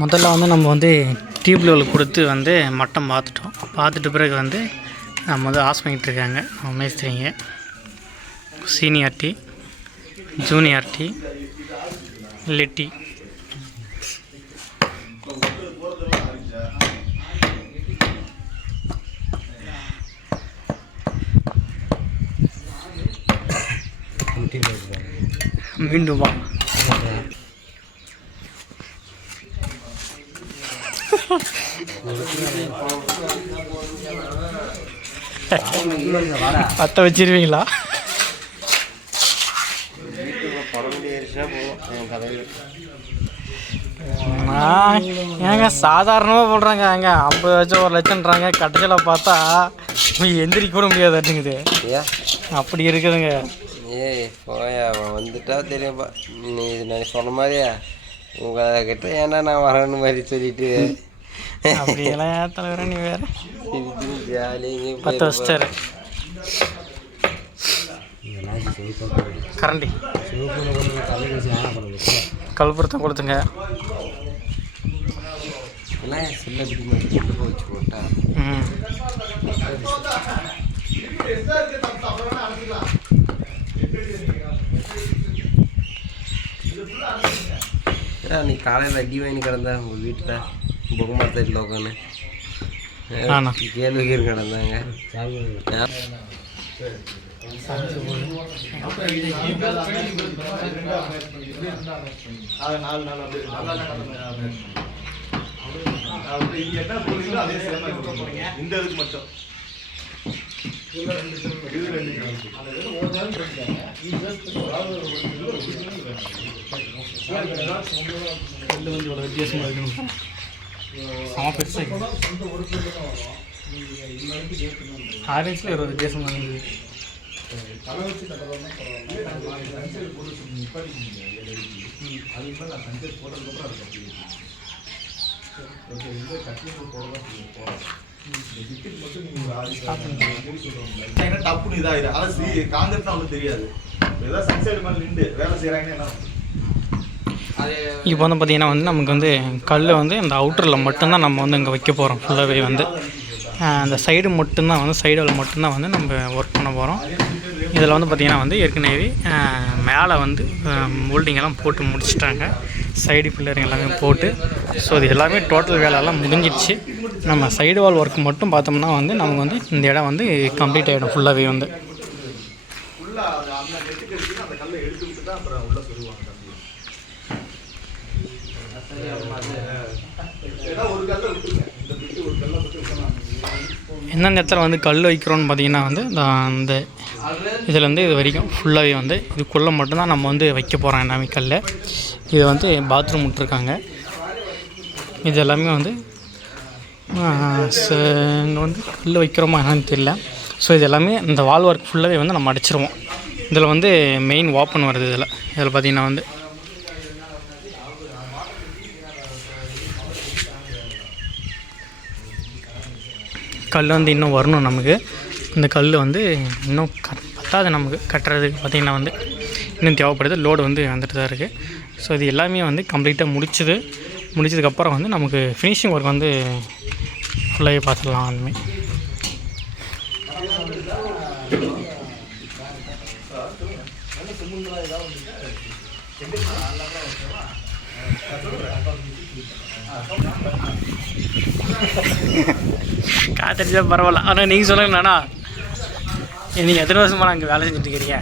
முதல்ல வந்து நம்ம வந்து டியூப்லெவல் கொடுத்து வந்து மட்டம் பார்த்துட்டோம். பார்த்துட்ட பிறகு வந்து நம்ம வந்து ஆஸ் பண்ணிகிட்டு இருக்காங்க. நம்ம மேஸ்திரிங்க. சீனியர் டீ ஜூனியர் டீ லிட்டி மீண்டும் வா பற்ற வச்சிருவீங்களா? நான் ஏங்க சாதாரணமாக போடுறாங்க ஏங்க ஐம்பது லட்சம் ஒரு லட்சம்ன்றாங்க. கடைசியில் பார்த்தா எந்திரிக்க கூட முடியாதுட்டுங்குது அப்படி இருக்குதுங்க. ஏய் போயா அவன் வந்துட்டா தெரியும்பா. நீ நான் சொன்ன மாதிரியா? உங்ககிட்ட ஏன்டா நான் வரேன்னு மாதிரி சொல்லிட்டு அப்படியெல்லாம் ஏன் தலைவர நீ வேற? பத்து வச்சிட்டாரு. கரண்டி. கல்புரத்தம் கொடுத்துங்க. எல்லாம் சின்ன வச்சு ம் நீ காலையில் அடி வாங்கி கிடந்தா உங்கள் வீட்டில்? இந்த இதுக்கு மட்டும் ரெண்டு வந்து இவ்வளோ வித்தியாசமாக இருக்கணும். செம பெருசாக ஆரஞ்சில் இருபது வித்தியாசம் இருந்தது ஏன்னா டப்புன்னு இதாயிரும். ஆனா சி காங்கிரட்னா தெரியாது. ஏதாவது சன்சைடு மேலே நின்று வேலை செய்கிறாங்கன்னு என்ன இப்போ வந்து பார்த்திங்கன்னா வந்து நமக்கு வந்து கல் வந்து இந்த அவுட்டரில் மட்டும்தான் நம்ம வந்து இங்கே வைக்க போகிறோம் ஃபுல்லாகவே வந்து. அந்த சைடு மட்டும்தான் வந்து சைடில் மட்டும்தான் வந்து நம்ம ஒர்க் பண்ண போகிறோம் இதில் வந்து பார்த்திங்கன்னா வந்து ஏற்கனவே மேலே வந்து மோல்டிங்கெல்லாம் போட்டு முடிச்சிட்டாங்க. சைடு பில்லரிங் எல்லாமே போட்டு. ஸோ இது எல்லாமே டோட்டல் வேலையெல்லாம் முடிஞ்சிடுச்சு. நம்ம சைடு வால் ஒர்க் மட்டும் பார்த்தோம்னா வந்து நமக்கு வந்து இந்த இடம் வந்து கம்ப்ளீட் ஆகிடும் ஃபுல்லாகவே வந்து ஃபுல்லாக அந்த அந்த நெட்டுக்கு எடுத்து அந்த கல்லை எடுத்து விட்டு தான் அப்புறம் உள்ள சொல்லுவாங்க ஏன்னா ஒரு கல்லை விட்டுருங்க இந்த விட்டு ஒரு கல்லை விட்டு விட்டோம்னா எந்தெந்த இடத்துல வந்து கல் வைக்கிறோன்னு பார்த்தீங்கன்னா வந்து இந்த அந்த இதுலேருந்து இது வரைக்கும் ஃபுல்லாகவே வந்து இதுக்குள்ளே மட்டும்தான் நம்ம வந்து வைக்க போகிறோம் எல்லாமே கல் இது வந்து பாத்ரூம் விட்டுருக்காங்க. இது எல்லாமே வந்து இங்கே வந்து கல் வைக்கிறோமா என்னன்னு தெரியல. ஸோ இது எல்லாமே இந்த வால் ஒர்க் ஃபுல்லாகவே வந்து நம்ம அடிச்சிருவோம். இதில் வந்து மெயின் ஓப்பன் வருது இதில். இதில் பார்த்தீங்கன்னா வந்து கல் வந்து இன்னும் வரணும் நமக்கு. இந்த கல் வந்து இன்னும் கட் பத்தாது நமக்கு. கட்டுறதுக்கு பார்த்திங்கன்னா வந்து இன்னும் தேவைப்படுது. லோடு வந்து வந்துட்டு தான் இருக்குது ஸோ இது எல்லாமே வந்து கம்ப்ளீட்டாக முடிச்சுது. முடிச்சதுக்கப்புறம் வந்து நமக்கு ஃபினிஷிங் ஒர்க் வந்து ஃபுல்லாகவே பார்த்துடலாம் அதுமே காத்தடிச்சா பரவாயில்ல. ஆனால் நீங்கள் சொல்லுங்கண்ணா நீங்கள் எத்தனை வருஷமா அங்கே வேலை செஞ்சுட்டு இருக்கிறீங்க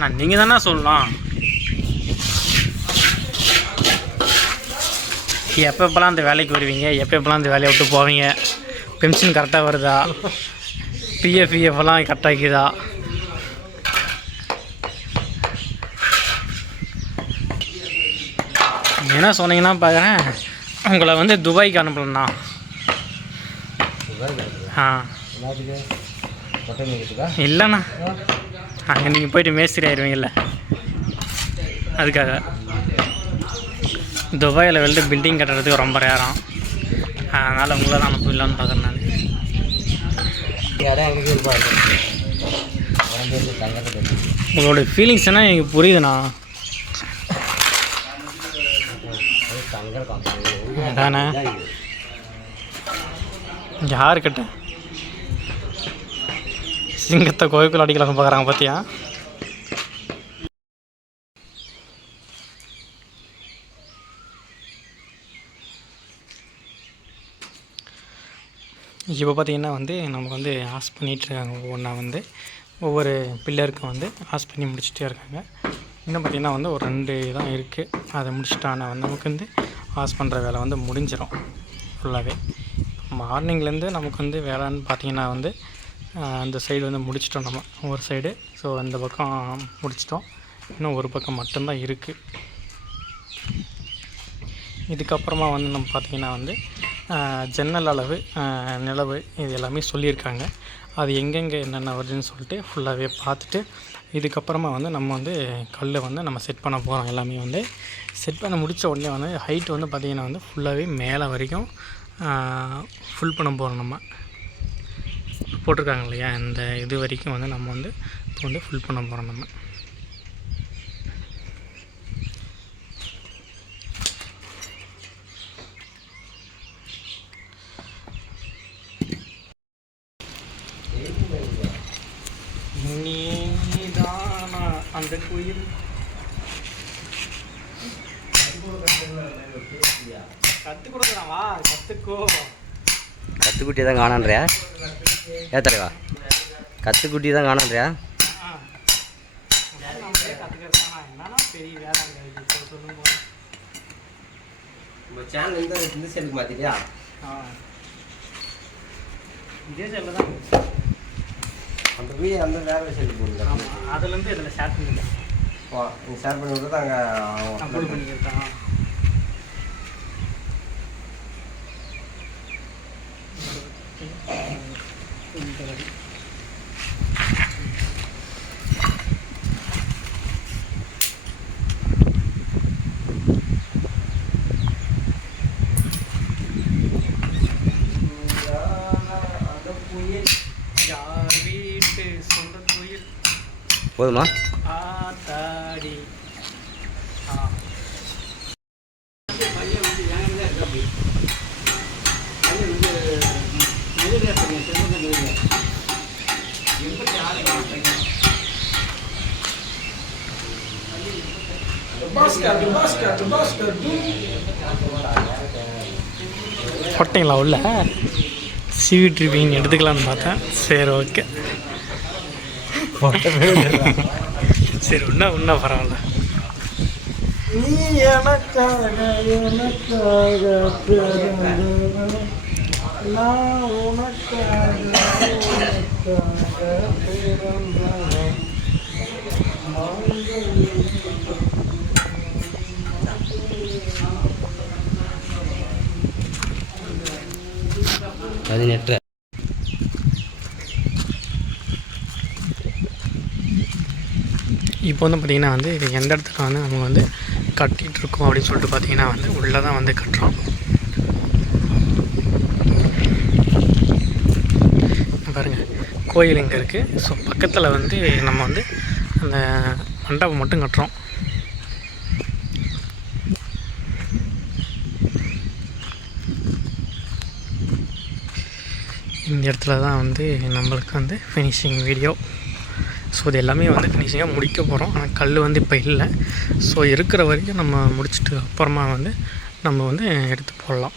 நான் நீங்கள் தானே சொல்லலாம் எப்போ அந்த வேலைக்கு வருவீங்க? எப்போ அந்த வேலையை விட்டு போவீங்க? பென்ஷன் கரெக்டாக வருதா? பிஎஃப் பிஎஃப்லாம் கரெக்டாக இருக்குதா? என்ன சொன்னீங்கன்னா பார்க்குறேன் உங்களை வந்து துபாய்க்கு அனுப்பலண்ணா. ஆ. இல்லைண்ணா. அங்கே நீங்கள் போயிட்டு மேஸ்திரி ஆயிடுவீங்கல்ல அதுக்காக. துபாயில் வெளில பில்டிங் கட்டுறதுக்கு ரொம்ப ரேரம் அதனால் உங்களை தான் அனுப்பிடலான்னு பார்க்குறேன் நான். உங்களோட ஃபீலிங்ஸ்னால் எனக்கு புரியுதுண்ணா. அதானே யாருக்கிட்ட சிங்கத்தை கோயிலுக்குள்ள அடிக்கலாம் பார்க்குறாங்க பார்த்தியா இப்போ பார்த்தீங்கன்னா வந்து நமக்கு வந்து ஆஸ் பண்ணிகிட்ருக்காங்க ஒவ்வொன்றா வந்து ஒவ்வொரு பில்லருக்கும் வந்து ஆஸ் பண்ணி முடிச்சுட்டே இருக்காங்க இன்னும் பார்த்திங்கன்னா வந்து ஒரு ரெண்டு தான் இருக்குது அதை முடிச்சுட்டானா வந்து நமக்கு வந்து பாஸ் பண்ணுற வேலை வந்து முடிஞ்சிடும் ஃபுல்லாகவே மார்னிங்லேருந்து நமக்கு வந்து வேலைன்னு பார்த்தீங்கன்னா வந்து அந்த சைடு வந்து முடிச்சிட்டோம் நம்ம. ஒரு சைடு ஸோ அந்த பக்கம் முடிச்சிட்டோம். இன்னும் ஒரு பக்கம் மட்டும்தான் இருக்குது இதுக்கப்புறமா வந்து நம்ம பார்த்திங்கன்னா வந்து ஜன்னல் அளவு நிலவு இது எல்லாமே சொல்லியிருக்காங்க. அது எங்கெங்கே என்னென்ன வருதுன்னு சொல்லிட்டு ஃபுல்லாகவே பார்த்துட்டு இதுக்கப்புறமா வந்து நம்ம வந்து கல்லை வந்து நம்ம செட் பண்ண போகிறோம் எல்லாமே வந்து. செட் பண்ண முடித்த உடனே வந்து ஹைட் வந்து பார்த்திங்கன்னா வந்து ஃபுல்லாகவே மேலே வரைக்கும் ஃபுல் பண்ண போகிறோம் நம்ம. போட்டிருக்காங்க இல்லையா? இந்த இது வரைக்கும் வந்து நம்ம வந்து இப்போ வந்து ஃபுல் பண்ண போகிறோம் நம்ம. இனி அந்த குயில். வா கற்றுக்கோ கத்துக்குட்டி தான் காணான்றியா? ஏ தலைவா கத்துக்குட்டி தான் காணான்றியா பெரிய வேலை சொல்லுங்க நம்ம சேனல் இந்த மாற்றிட்டியா ஆ. இதே செல்ல தான் அந்த வீ அந்த வேறு சைடு போடுங்க ஆமாம் அதுலேருந்து இதில் ஷேர் பண்ணிக்கலாம். ஓ நீங்கள் ஷேர் பண்ணி விட்டு அங்கே அப்லோட் பண்ணிக்கிறேன். யார் போதுமா? போட்டிங்களா உள்ள சிவிட்ரிப்பிங் எடுத்துக்கலான்னு பார்த்தேன். சரி ஓகே. சரி ஒன்றா ஒன்றா பரவாயில்ல நீ எனக்காக எனக்காக. நான் உனக்காக உனக்காக பிறந்தவன். பதினெட்டு இப்போ வந்து பார்த்திங்கன்னா வந்து இது எந்த இடத்துல வந்து நம்ம வந்து கட்டிகிட்டு இருக்கோம் அப்படின்னு சொல்லிட்டு பார்த்தீங்கன்னா வந்து உள்ளே தான் வந்து கட்டுறோம். பாருங்கள் கோயில் இங்கே இருக்குது ஸோ பக்கத்தில் வந்து நம்ம வந்து அந்த மண்டபம் மட்டும் கட்டுறோம். இந்த இடத்துல தான் வந்து நம்மளுக்கு வந்து ஃபினிஷிங் வீடியோ ஸோ இது எல்லாமே வந்து ஃபினிஷிங்காக முடிக்க போகிறோம் ஆனால் கல் வந்து இப்போ இல்லை. ஸோ இருக்கிற வரைக்கும் நம்ம முடிச்சுட்டு அப்புறமா வந்து நம்ம வந்து எடுத்து போடலாம்.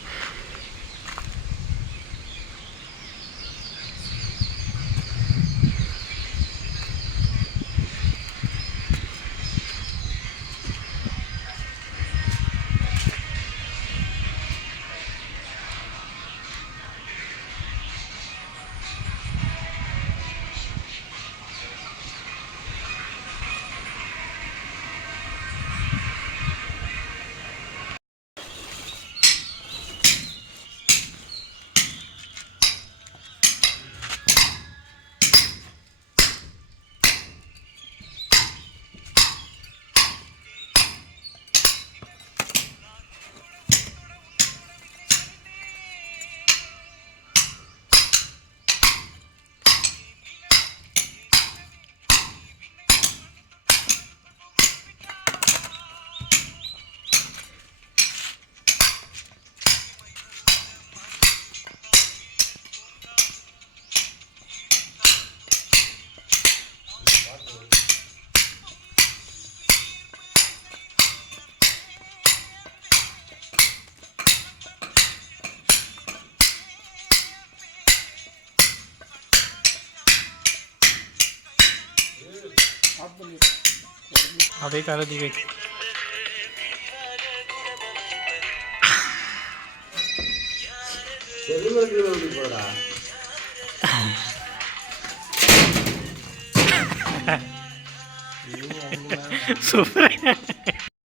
Olha bonito. Olha deitada direito. Celula grilando